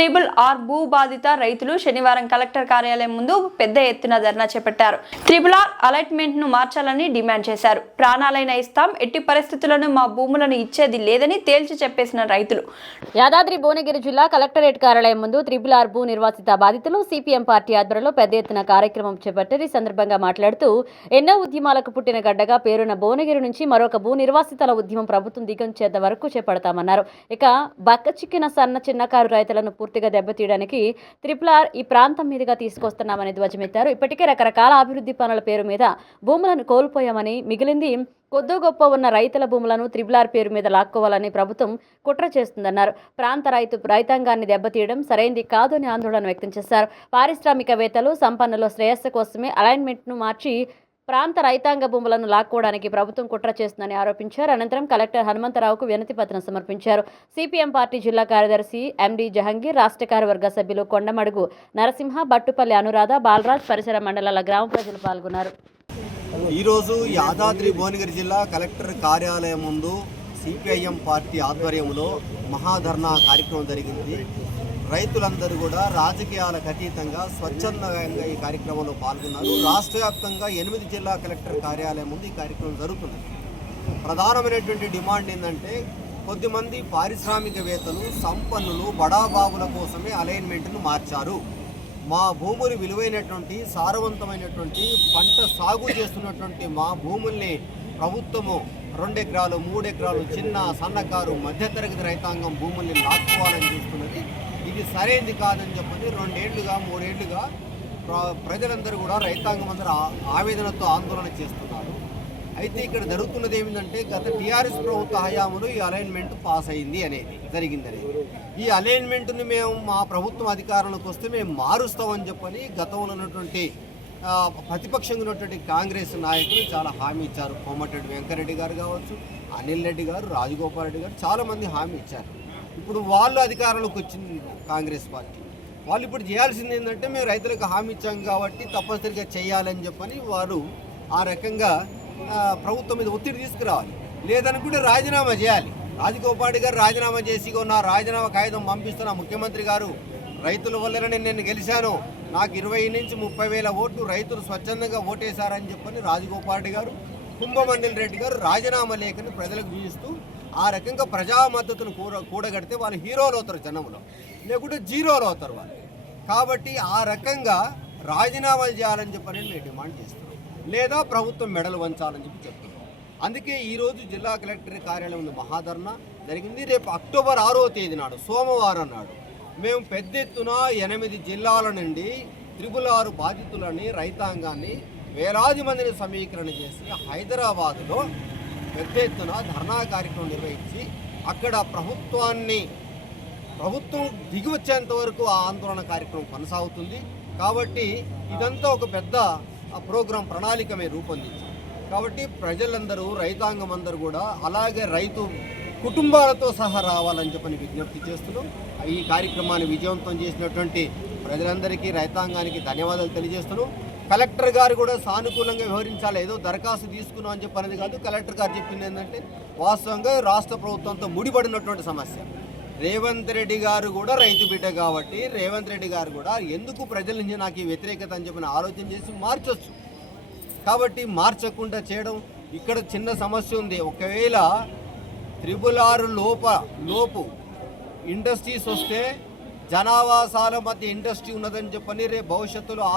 Triple R భూ బాధిత రైతులు శనివారం కలెక్టర్ కార్యాలయం ముందు పెద్ద ఎత్తున ధర్నా చేపట్టారు. త్రిబుల్ ఆర్ అలైట్మెంట్ను మార్చాలని డిమాండ్ చేశారు. ప్రాణాలైన ఇస్తాం ఎట్టి పరిస్థితులను మా భూములను ఇచ్చేది లేదని తేల్చి చెప్పేసిన రైతులు. యాదాద్రి భువనగిరి జిల్లా కలెక్టరేట్ కార్యాలయం ముందు త్రిబుల్ ఆర్ భూ నిర్వాసిత బాధితులు సిపిఎం పార్టీ ఆధ్వర్యంలో పెద్ద ఎత్తున కార్యక్రమం చేపట్టారు. ఈ సందర్భంగా మాట్లాడుతూ ఎన్నో ఉద్యమాలకు పుట్టిన గడ్డగా పేరున్న భువనగిరి నుంచి మరొక భూ నిర్వాసితల ఉద్యమం ప్రభుత్వం దిగంచేంత వరకు చేపడతామన్నారు. ఇక బక్క చిక్కిన సన్న చిన్నకారు రైతులను పూర్తిగా దెబ్బతీయడానికి త్రిపుల్ ఆర్ ఈ ప్రాంతం మీదుగా తీసుకొస్తున్నామని ధ్వజమెత్తారు. ఇప్పటికే రకరకాల అభివృద్ధి పనుల పేరు మీద భూములను కోల్పోయామని మిగిలింది కొద్దో గొప్ప ఉన్న రైతుల భూములను త్రిబులార్ పేరు మీద లాక్కోవాలని ప్రభుత్వం కుట్ర చేస్తుందన్నారు. ప్రాంత రైతు రైతాంగాన్ని దెబ్బతీయడం సరైంది కాదు అని ఆందోళన వ్యక్తం చేశారు. పారిశ్రామికవేత్తలు సంపన్నుల శ్రేయస్సు కోసమే అలైన్మెంట్ను మార్చి ప్రాంత రైతాంగ భూములను లాక్కోవడానికి ప్రభుత్వం కుట్ర చేస్తుందని ఆరోపించారు. అనంతరం కలెక్టర్ హనుమంతరావుకు వినతి పత్రం సమర్పించారు. సిపిఎం పార్టీ జిల్లా కార్యదర్శి ఎండి జహంగీర్ రాష్ట్ర కార్యవర్గ సభ్యులు కొండమడుగు నరసింహ బట్టుపల్లి అనురాధ బాలరాజ్ పరిసర మండలాల గ్రామ ప్రజలు పాల్గొన్నారు. ఈరోజు యాదాద్రి భువనగిరి జిల్లా కలెక్టర్ కార్యాలయం ముందు సిపిఐఎం పార్టీ ఆధ్వర్యంలో మహాధర్నా కార్యక్రమం జరిగింది. రైతులందరూ కూడా రాజకీయాలకు అతీతంగా స్వచ్ఛందంగా ఈ కార్యక్రమంలో పాల్గొన్నారు. రాష్ట్ర వ్యాప్తంగా ఎనిమిది జిల్లా కలెక్టర్ కార్యాలయం ముందు ఈ కార్యక్రమం జరుగుతున్నది. ప్రధానమైనటువంటి డిమాండ్ ఏంటంటే కొద్దిమంది పారిశ్రామికవేత్తలు సంపన్నులు బడాబాబుల కోసమే అలైన్మెంట్ను మార్చారు. మా భూములు విలువైనటువంటి సారవంతమైనటువంటి పంట సాగు చేస్తున్నటువంటి మా భూముల్ని ప్రభుత్వము రెండు ఎకరాలు మూడు ఎకరాలు చిన్న సన్నకారు మధ్యతరగతి రైతాంగం భూముల్ని లాక్కోవాలని చూస్తున్నది. ఇది సరైనది కాదని చెప్పని రెండేళ్ళుగా మూడేళ్ళుగా ప్ర- ప్రజలందరూ కూడా రైతాంగం అందరూ ఆవేదనతో ఆందోళన చేస్తున్నారు. అయితే ఇక్కడ జరుగుతున్నది ఏమిటంటే గత టీఆర్ఎస్ ప్రభుత్వ హయాంలో ఈ అలైన్మెంట్ పాస్ అయింది అనేది జరిగింది అనేది. ఈ అలైన్మెంట్ని మేము మా ప్రభుత్వం అధికారంలోకి వస్తే మేము మారుస్తామని చెప్పని గతంలో ఉన్నటువంటి ప్రతిపక్షంగా ఉన్నటువంటి కాంగ్రెస్ నాయకులు చాలా హామీ ఇచ్చారు. కోమటిరెడ్డి వెంకరెడ్డి గారు కావచ్చు అనిల్ రెడ్డి గారు రాజగోపాల్ రెడ్డి గారు చాలామంది హామీ ఇచ్చారు. ఇప్పుడు వాళ్ళు అధికారంలోకి వచ్చింది కాంగ్రెస్ పార్టీ. వాళ్ళు ఇప్పుడు చేయాల్సింది ఏంటంటే మేము రైతులకు హామీ ఇచ్చాం కాబట్టి తప్పనిసరిగా చేయాలని చెప్పని వారు ఆ రకంగా ప్రభుత్వం మీద ఒత్తిడి తీసుకురావాలి. లేదనుకుంటే రాజీనామా చేయాలి. రాజగోపాడి గారు రాజీనామా చేసి నా రాజీనామా కాగితం పంపిస్తున్న ముఖ్యమంత్రి గారు రైతుల వల్లనే నేను గెలిచాను. నాకు ఇరవై నుంచి ముప్పై వేల ఓట్లు రైతులు స్వచ్ఛందంగా ఓటేశారని చెప్పని రాజగోపాడి గారు కుంభమండలి రెడ్డి గారు రాజీనామా లేఖను ప్రజలకు చూపిస్తూ ఆ రకంగా ప్రజా మద్దతును కూడ కూడగడితే వాళ్ళు హీరోలు అవుతారు జనంలో. లేకుంటే జీరోలు అవుతారు వాళ్ళు. కాబట్టి ఆ రకంగా రాజీనామాలు చేయాలని చెప్పని మేము డిమాండ్ చేస్తున్నాం లేదా ప్రభుత్వం మెడలు వంచాలని చెప్పి చెప్తున్నాం అందుకే ఈరోజు జిల్లా కలెక్టర్ కార్యాలయం ఉంది జరిగింది. రేపు అక్టోబర్ ఆరో తేదీ నాడు సోమవారం నాడు మేము పెద్ద ఎత్తున ఎనిమిది జిల్లాల నుండి త్రిపుల ఆరు బాధితులని రైతాంగాన్ని వేలాది మందిని సమీకరణ చేసి హైదరాబాదులో పెద్ద ఎత్తున ధర్నా కార్యక్రమం నిర్వహించి అక్కడ ప్రభుత్వాన్ని ప్రభుత్వం దిగి వచ్చేంత వరకు ఆ ఆందోళన కార్యక్రమం కొనసాగుతుంది. కాబట్టి ఇదంతా ఒక పెద్ద ఆ, ప్రోగ్రాం ప్రణాళిక మేము రూపొందించాం కాబట్టి ప్రజలందరూ రైతాంగం అందరూ కూడా అలాగే రైతు కుటుంబాలతో సహా రావాలని చెప్పని విజ్ఞప్తి చేస్తున్నాం. ఈ కార్యక్రమాన్ని విజయవంతం చేసినటువంటి ప్రజలందరికీ రైతాంగానికి ధన్యవాదాలు తెలియజేస్తున్నాం. కలెక్టర్ గారు కూడా సానుకూలంగా వ్యవహరించాలి. ఏదో దరఖాస్తు తీసుకున్నాం అని చెప్పనేది కాదు కలెక్టర్ గారు చెప్పింది ఏంటంటే వాస్తవంగా రాష్ట్ర ప్రభుత్వంతో ముడిపడినటువంటి సమస్య. రేవంత్ రెడ్డి గారు కూడా రైతు బిడ్డ కాబట్టి రేవంత్ రెడ్డి గారు కూడా ఎందుకు ప్రజల నుంచి నాకు ఈ వ్యతిరేకత అని చెప్పిన ఆలోచన చేసి మార్చొచ్చు. కాబట్టి మార్చకుండా చేయడం ఇక్కడ చిన్న సమస్య ఉంది. ఒకవేళ త్రిబుల్ ఆరు లోప లోపు ఇండస్ట్రీస్ వస్తే జనావాసాల మధ్య ఇండస్ట్రీ ఉన్నదని చెప్పని రేపు భవిష్యత్తులో